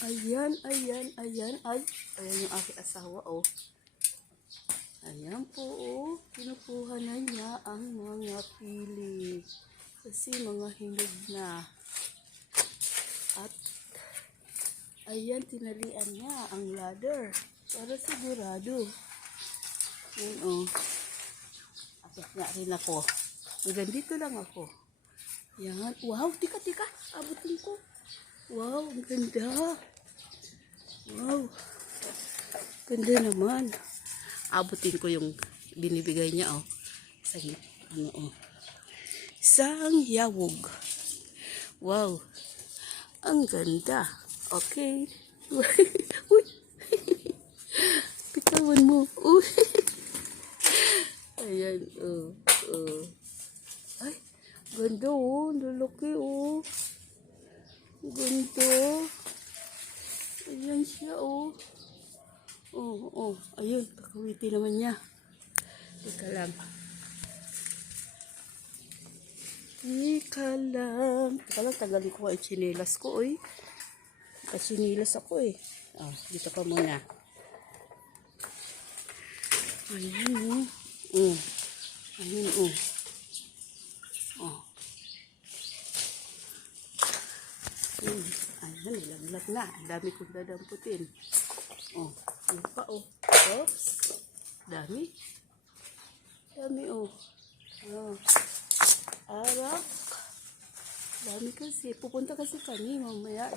Ayan, ayan, ayan. Ay, ayan yung aking asawa, oh. Ayan po, oh. Kinukuha na niya ang mga pili. Kasi mga hinog na. At, ayan, tinalian niya ang ladder. Para sigurado. Ayan, oh. Akit nga rin ako. Hanggang dito lang ako. Ayan. Wow, tika. Abutin ko. Wow, ang ganda. Wow. Ganda naman. Abutin ko yung binibigay niya, oh. Oh. Isang yawog. Wow. Ang ganda. Okay. Uy. Pitawan mo. Uy. Ayan, oh. Ay, ganda, oh. Lalaki, oh. Ganda. Ayan siya, oh. Ayun, kakawiti naman niya. Teka lang. Tagalin ko ang chinilas ko, oy. Kasinilas ako, eh. Dito pa muna. Ayan, oh. Ayan, oh. Ayan, nilaglag na. Ang dami kong dadamputin. Ano pa, oh. Oops. Dami, oh. Arak. Dami kasi. Pupunta kasi kami mamaya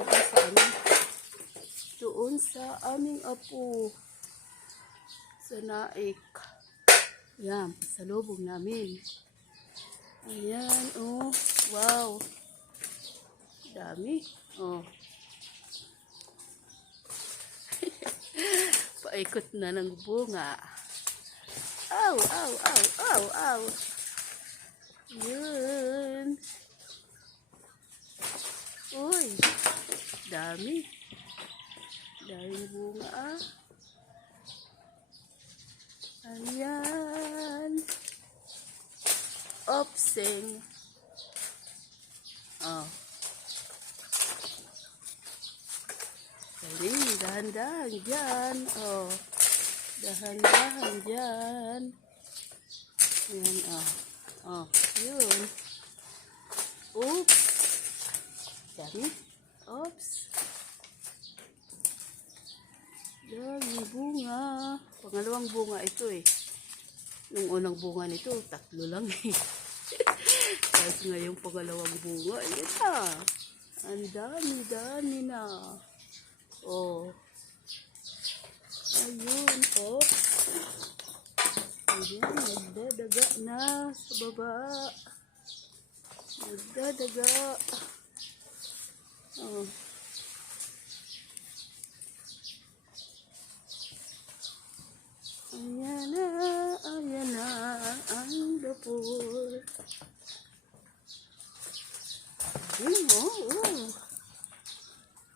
doon sa aming apo. Sa Naik. Yan, sa lubong namin. Ayan, oh. Wow. Dami, oh. Paikot na ng bunga. Aw. Yun. Uy. Dami. Daming bunga, ah. Ayan. Opsing. Dahan-dahan dyan. Dahan-dahan dyan. Ayan, yun. Oops. Dami. Oops. Dami bunga. Pangalawang bunga ito, eh. Nung unang bunga nito, 3 lang, eh. Kasi ngayong pangalawang bunga, ayan na. Ang dami na. Ayun, Ayan, nagdadaga na sa baba. Nagdadaga. Ayan na ang dapol. Ayun,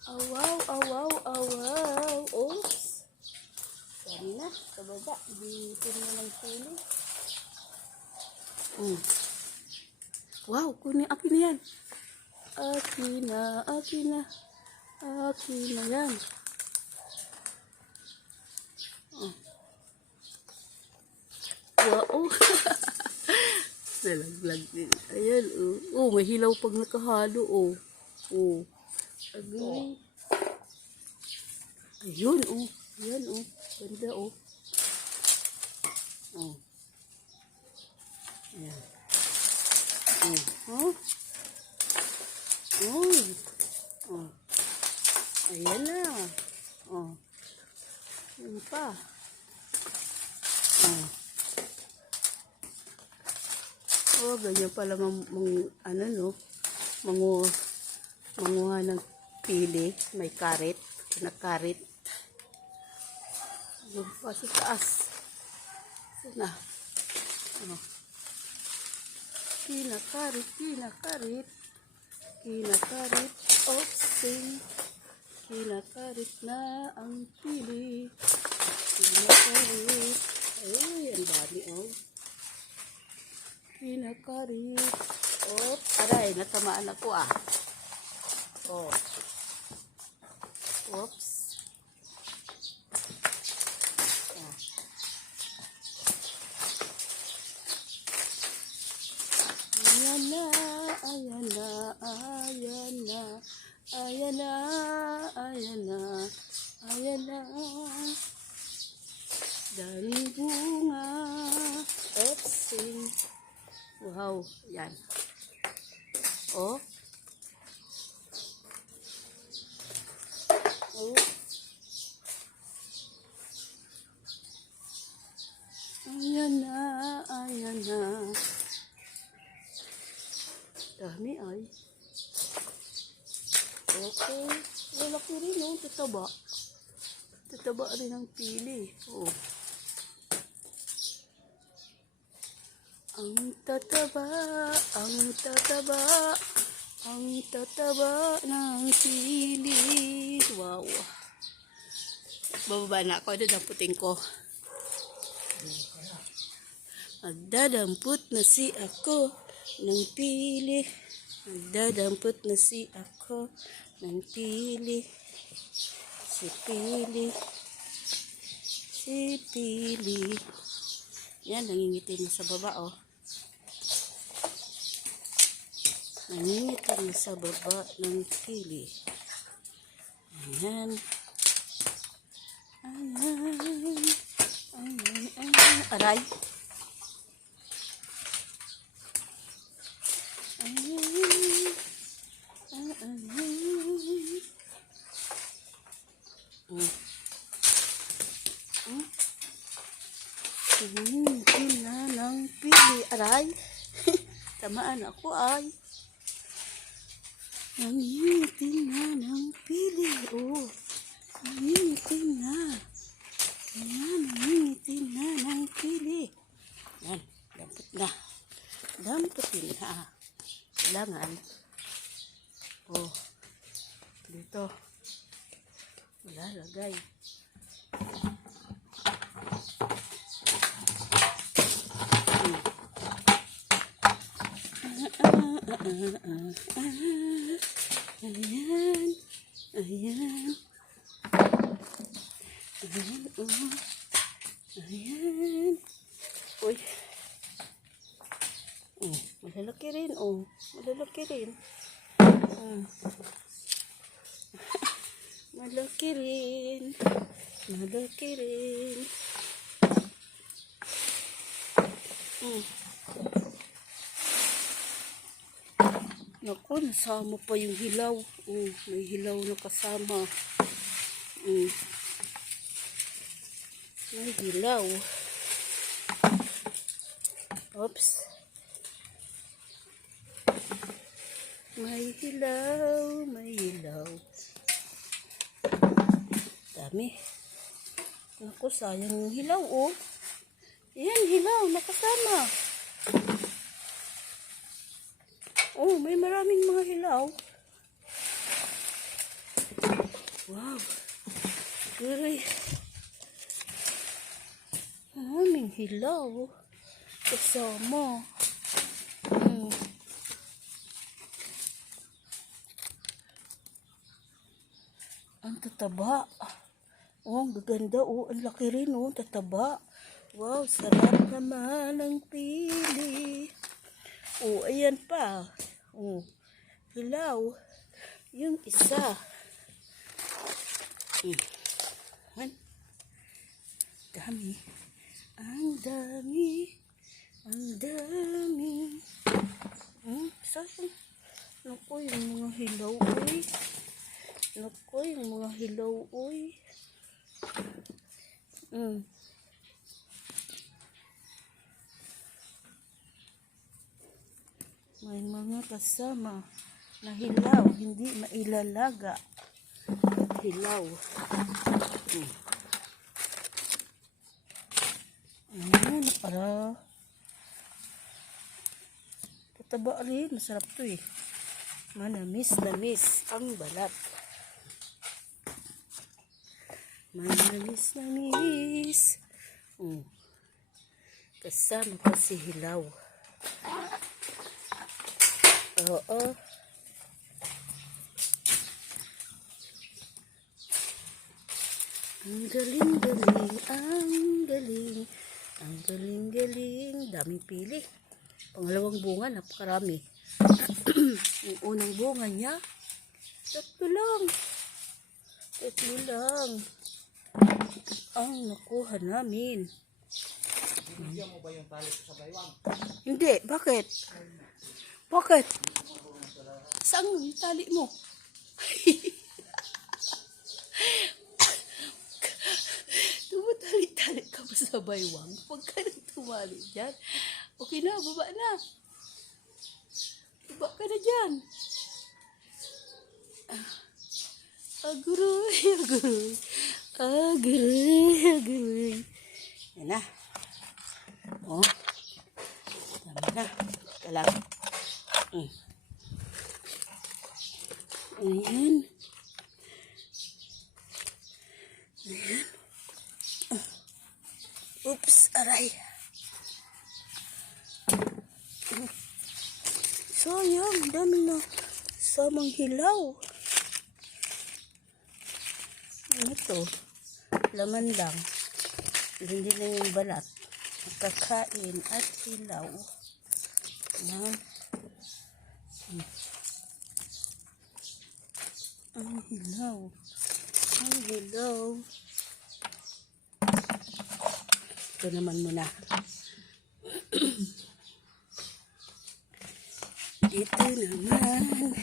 Awaw. Oops. Dami na. Sa baba. Bitin na ng pili. Wow. Kunin. Akin na yan. Akin na yan. Wow. Nalaglag din. Ayan. May hilaw pag nakahalo. Agay. Ayun, Yan, ganda, Ayan. Ayan na. Yan pa. Ganyan pala manguha ng pili. May karit. Kinakarit. Yung pa sa taas. Sana. Kinakarit. Opsing. Kinakarit na ang pili. Kinakarit. Ay, ang dami, Kinakarit. Aray, natamaan ako, Oops. Ayan na, ayan na, ayan na, ayan na, ayan na, ayan na. Daming bunga. Oops. Wow, yan. Oh. Oh. Ayan na, ayan na. Dami ay. Okay. Lalaki rin, oh. Tataba. Tataba rin ang pili. Oh. Ang tataba, ang tataba, ang tataba ng pili. Wow. Bababa na ako. Dadamputin ko. Magdadamput na si ako ng pili. Magdadamput na si ako ng pili. Si pili. Si pili. Yan, nangingitim na sa baba, oh. Nangingitim na sa baba ng pili. Ayan. Ayan. Ayan. Ayan. Aray. Ayan. Ayan. Nangingitim na ng pili. Aray. Tamaan ako ay. Nangingitim na ng pili. Oh. Nangingitim na. Ayan, nangingitim na ng pili. Yan. Dampot na. Damputin na. Kailangan. Oh. Dito. Wala lagay. Ayan. Ayan. Ayan. Oh. Ayan. Uy. Malalaki rin. Oh. Malalaki rin. Malaki rin. Malaki rin. Naku, nasama pa yung hilaw. May hilaw na kasama. May hilaw. Oops. May hilaw. May hilaw. Dami. Naku, sayang yung hilaw, oh. Yan, hilaw. Nakasama. Oh, may maraming mga hilaw. Wow. Aray. Maraming hilaw. Kasama. Ang tataba. Oh, ang gaganda. Oh, ang laki rin. Oh, tataba. Wow, sarap naman ang pili. Oh, ayan pa. Oh, hilaw. Yung isa. Dami. Ang dami. Ang dami. Saan? Naku, yung mga hilaw, uy. Naku, yung mga hilaw, uy. May mga kasama na hilaw, hindi mailalaga. Hilaw. Ayan, para tataba rin. Masarap to eh. Manamis-namis ang balat. Manamis-namis. Kasama pa si hilaw. Oo. Ang galing-galing, ang galing. Ang galing-galing. Daming pili. Pangalawang bunga, napakarami. Yung unang bunga niya, tatlo lang. Tatlo lang. Ang nakuha namin. Binigyan mo ba yung tali sa baywang? Hindi, bakit? Bakit? Saan yung tali mo? Tumatali-tali ka ba sa baywang? Huwag ka nang tumali dyan. Okay na, baba na. Baba ka na dyan. Aguroy, aguroy. Aguroy, aguroy. Yan na. Oh. Tama na. Ika lang. Ayan. Ayan. Oops, aray. Sayang, dami na samang hilaw. Ano to? Laman lang. Hindi na yung balat. Kakain at hilaw. Ayan. Ang hilaw. Ang hilaw. Ito naman muna. Ito naman.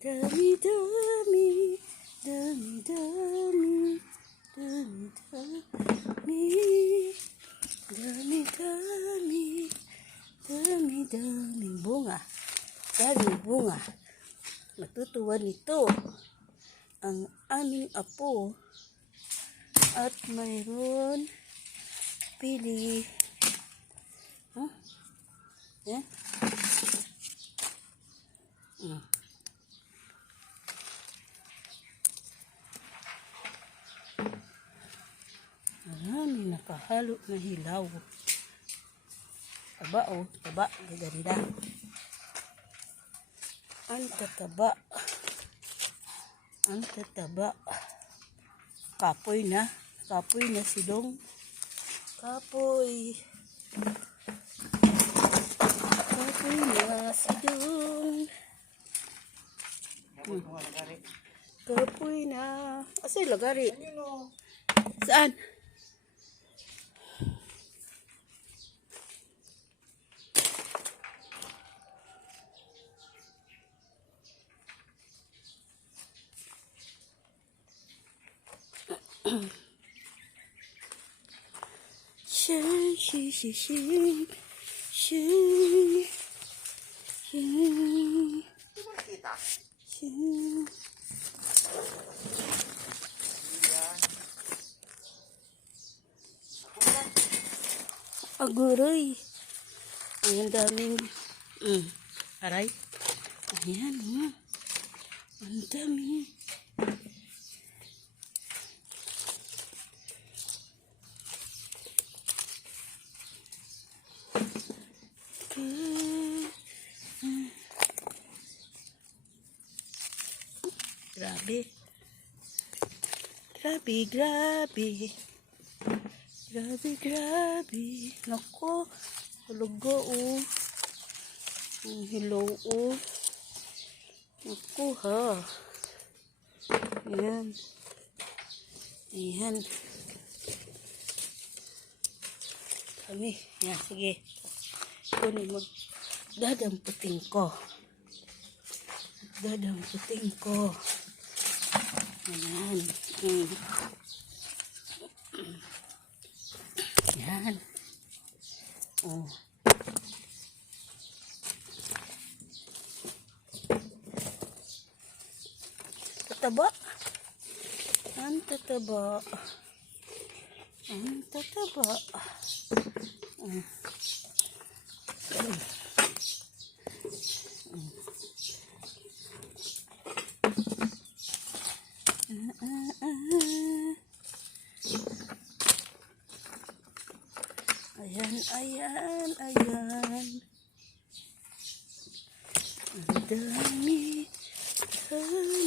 Dami, dami, dami, dami, dami, dami, dami, dami, dami, daming bunga. Daming bunga. Matutuwa nito ang aming apo at mayroon pili. Huh? Yan. Maraming nakahalo na hilaw. Taba oh, taba, gaganda. Ang tataba. Ang tataba. Kapoy na silong. Kapoy. Kapoy na silong. Kapoy na. Asa yung lagari? Saan? Shine, shine, shine, shine, shine, shine. Aguroy. Ang daming aray. Ayan, ang dami. Grabe. Grabe, grabe. Grabe, grabe. Naku, hulugo oh. Ang hilaw oh. Naku ha. Ayan. Ayan. Kami. Yan, sige. Kunin mo. Dadamputin ko. Dadamputin ko. Ayan. Ayan. Oh. Tataba. Ang tataba. Ang tataba. Ayan, ayan, ayan. Ang dami, dami.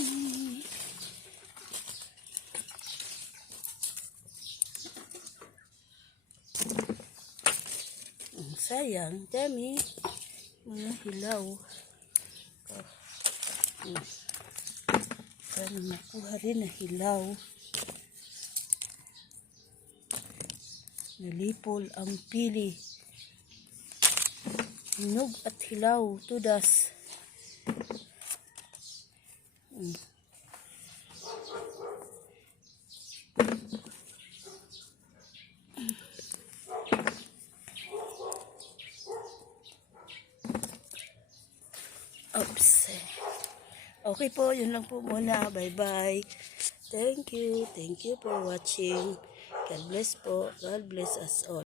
Ang sayang, dami. Mga hilaw. Sana makuha rin na hilaw. Nalipol ang pili. Hinog at hilaw, tudas. Oops. Okay po, yun lang po muna. Bye-bye. Thank you. Thank you for watching. God bless po. God bless us all.